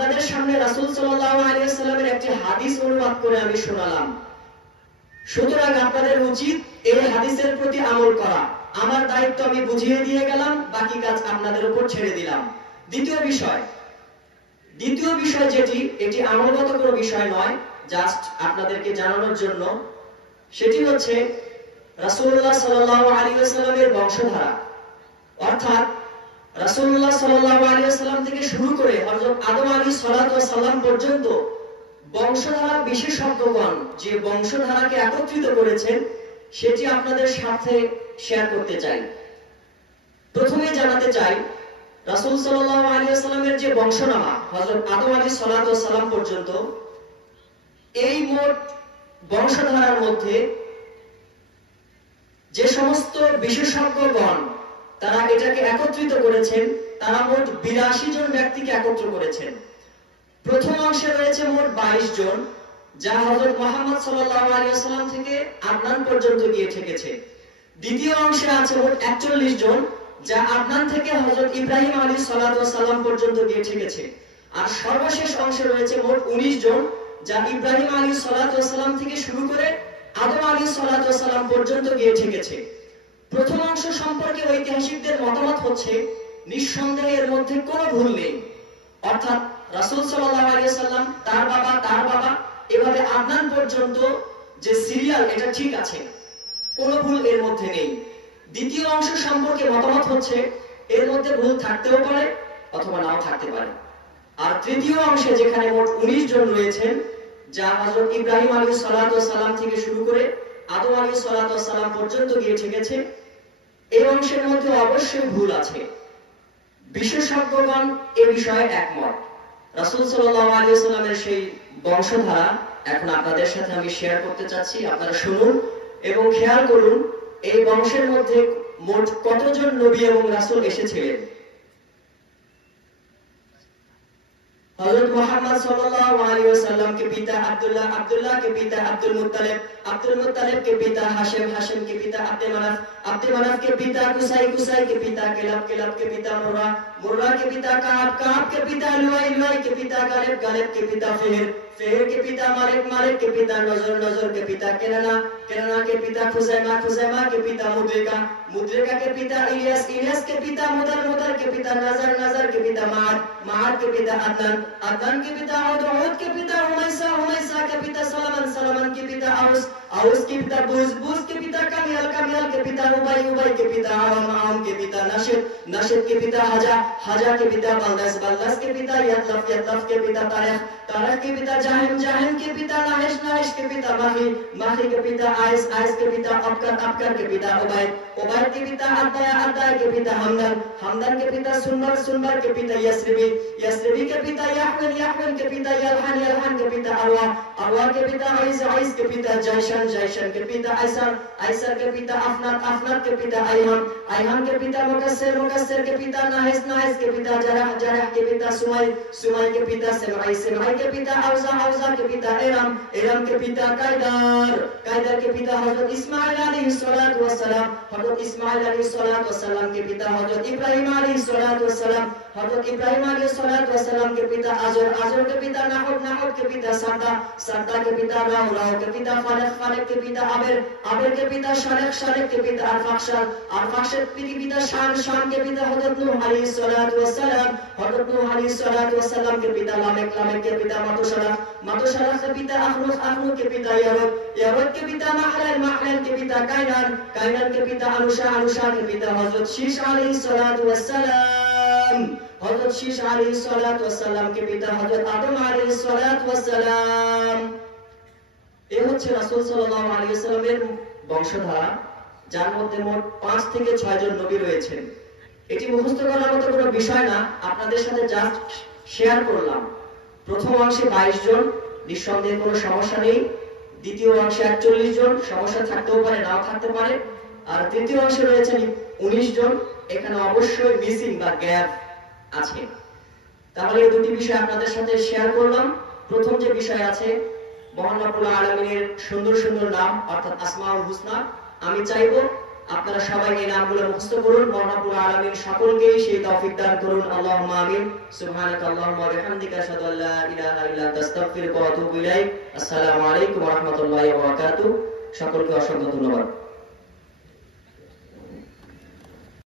আপনাদের সামনে রাসূল সাল্লাল্লাহু আলাইহি ওয়াসাল্লামের একটি হাদিস অনুবাদ করে আমি শোনালাম। সুতরাং আপনাদের উচিত এই হাদিসের প্রতি আমল করা। আমার দায়িত্ব আমি বুঝিয়ে দিয়ে গেলাম, বাকি কাজ আপনাদের উপর ছেড়ে দিলাম। দ্বিতীয় বিষয় যেটি, এটি আমলগত কোনো বিষয় নয়, জাস্ট আপনাদেরকে জানানোর জন্য, সেটি হচ্ছে রাসূলুল্লাহ সাল্লাল্লাহু আলাইহি ওয়াসাল্লামের বংশধারা। অর্থাৎ রাসূলুল্লাহ সাল্লাল্লাহু আলাইহি ওয়াসাল্লাম থেকে শুরু করে হযরত আদম আলাইহিস সালাতু ওয়াস সালাম পর্যন্ত বংশধারা বিশেষজ্ঞগণ যে বংশধারাকে একত্রিত করেছেন, সেটি আপনাদের সাথে শেয়ার করতে চাই। প্রথমে জানাতে চাই, রাসূল সাল্লাল্লাহু আলাইহি ওয়াসাল্লামের যে বংশনামা হযরত আদম আলাইহিস সালাতু ওয়াস সালাম পর্যন্ত, এই মোট বংশধারার মধ্যে যে সমস্ত বিশেষজ্ঞগণ তারা এটাকে একত্রিত করেছেন, তারা মোট 82 জন ব্যক্তিকে একত্র করেছেন। প্রথম অংশে রয়েছে মোট 22 জন, যা হযরত মুহাম্মদ সাল্লাল্লাহু আলাইহি ওয়াসাল্লাম থেকে আদনান পর্যন্ত গিয়ে ঠেকেছে। দ্বিতীয় অংশে আছে মোট 41 জন, যা আদনান থেকে হযরত ইব্রাহিম আলাইহিস সালাতু ওয়াস সালাম পর্যন্ত গিয়ে ঠেকেছে। আর সর্বশেষ অংশে রয়েছে মোট 19 জন, যা ইব্রাহিম আলাইহিস সালাতু ওয়াস সালাম থেকে শুরু করে আদম আলাইহিস সালাতু ওয়াস সালাম পর্যন্ত গিয়ে ঠেকেছে। প্রথম অংশ সম্পর্কে ঐতিহাসিকদের মতামত হচ্ছে, নিঃসন্দেহে এর মধ্যে কোনো ভুল নেই। অর্থাৎ রাসূল সাল্লাল্লাহু আলাইহি ওয়াসাল্লাম, তার বাবা এভাবে আদনান পর্যন্ত যে সিরিয়াল, এটা ঠিক আছে, কোনো ভুল এর মধ্যে নেই। দ্বিতীয় অংশ সম্পর্কে মতামত হচ্ছে, এর মধ্যে ভুল থাকতেও পারে অথবা নাও থাকতে পারে। আর তৃতীয় অংশে যেখানে মোট 19 জন রয়েছেন, যা হযরত ইব্রাহিম আলাইহিস সালাতু ওয়াস সালাম থেকে শুরু করে আদম আলাইহিস সালাতু ওয়াস সালাম পর্যন্ত গিয়ে ঠেকেছে, এই অংশের মধ্যে অবশ্যই ভুল আছে। বিশেষজ্ঞগণ এ বিষয়ে একমত। রাসূল সাল্লাল্লাহু আলাইহি ওয়াসাল্লামের সেই বংশধারা এখন আপনাদের সাথে আমি শেয়ার করতে চাচ্ছি। আপনারা শুনুন এবং খেয়াল করুন, এই বংশের মধ্যে মোট কতজন নবী এবং রাসূল এসেছিলেন। हजरत मोहम्मद सल्लल्लाहु अलैहि वसल्लम के पिता अब्दुल्लाह, अब्दुल्लाह के पिता अब्दुल मुत्तलिब, अब्दुल मुत्तलिब के पिता हाशिम, हाशिम के पिता अब्द मनाफ, अब्द मनाफ के पिता कुसै, कुसै के पिता किलब, किलब के पिता मुर्रा, मुर्रा के पिता काब, काब के पिता लुआई, लुआई के पिता गालिब, गालिब के पिता फिहर, फिहर के पिता मालिक, मालिक के पिता नजर, नजर के पिता केनाना, केनाना के पिता खुजैमा, खुजैमा के पिता मुद्रिका, मुद्रिका के पिता इलियास, इलियास के पिता मुदर, मुदर के पिता नजर, नजर के पिता माद, माद के पिता अदनान, अदनान के पिता औद, औद के पिता उमैसा, उमैसा के पिता सलमान, सलमान के पिता औस, औस के पिता बुज, बुज के पिता कमियल, कमियल के पिता उबई, उबई के पिता आम, आम के पिता नशिद, नशिद के पिता हजा, हजा के पिता बलदस, बलदस के पिता यतलफ, यतलफ के पिता तारिख, तारिख के पिता जाहिम, जाहिम के पिता नाहिश, नाहिश के पिता माही, माही के पिता आइस, आइस के पिता अबकर, अबकर के पिता उबैद, उबैद के पिता अद्दाय, अद्दाय के पिता हमदन, हमदन के पिता सुनबर, सुनबर के पिता यस्रिबी, यस्रिबी के पिता याहवन, याहवन के पिता यलहन, यलहन के पिता अरवा, अरवा के पिता आइस, आइस के पिता जैशन, जैशन के पिता ऐसर, ऐसर के पिता अफनत, अफनत के पिता अयहम, अयहम के पिता मुकस्सिर, मुकस्सिर के पिता नाहिस, नाहिस के पिता जरह, जरह के पिता सुमई, सुमई के पिता सिमई, सिमई के पिता औजा, औजा के पिता इरम, इरम के पिता कैदर, कैदर के पिता हजरत इस्माइल अलैहिस्सलातु वस्सलाम, हजरत इस्माइल अलैहिस्सलातु वस्सलाम के पिता हजरत इब्राहिम अलैहिस्सलातु वस्सलाम, हजरत इब्राहिम अलैहिस्सलातु वस्सलाम के पिता अजर, अजर के पिता नाहुब, नाहुब के पिता सरदा, सरदा के पिता राव, राव के पिता फालिक, फालिक के पिता आबिर, आबिर के पिता शालिक, शालिक के पिता अरफाक्षर, अरफाक्षर के पिता शाम, शाम के पिता हजरत नूह अलैहिस्सलातु वस्सलाम, हजरत नूह अलैहिस्सलातु वस्सलाम के पिता लामेक, लामेक के पिता मतुशरह, मतुशरह के पिता अखनुख, अखनुख के पिता यरद, यरद के पिता महलन, महलन के पिता कायनान, कायनान के पिता अनुशा, अनुशा के पिता हजरत शीश अलैहिस्सलातु वस्सलाम, हजरत शीश अलैहिस्सलातु वस्सलाम के पिता हजरत आदम अलैहिस्सलातु वस्सलाम। এই হচ্ছে রাসূল সাল্লাল্লাহু আলাইহি ওয়াসাল্লামের বংশধারা, যার মধ্যে মোট 5 থেকে 6 জন নবী রয়েছেন। এটি মুখস্থ করার মতো কোনো বিষয় না, আপনাদের সাথে জাস্ট শেয়ার করলাম। প্রথম অংশে 22 জন, নিঃসন্দেহে কোনো সমস্যা নেই। দ্বিতীয় অংশে 41 জন, সমস্যা থাকতেও পারে নাও থাকতে পারে। আর তৃতীয় অংশে রয়েছেন 19 জন, এখানে অবশ্যই মিসিং বা গ্যাপ আছে। তাহলে এই দুটি বিষয় আপনাদের সাথে শেয়ার করলাম। প্রথম যে বিষয় আছে, মহান রব্বুল আলামিনের সুন্দর সুন্দর নাম অর্থাৎ আসমাউল হুসনা, আমি চাইবো আপনারা সবাই এই নামগুলো মুখস্থ করুন। মহান রব্বুল আলামিন সকলকেই সেই তৌফিক দান করুন। আল্লাহুম্মা আমিন। সুবহানাকাল্লাহুম্মা ওয়া বিহামদিকা আশহাদু আল্লা ইলাহা ইল্লা আনতা আস্তাগফিরুকা ওয়া আতুবু ইলাইক। আসসালামু আলাইকুম ওয়া রাহমাতুল্লাহি ওয়া বারাকাতুহু। সকলকে অসংখ্য ধন্যবাদ।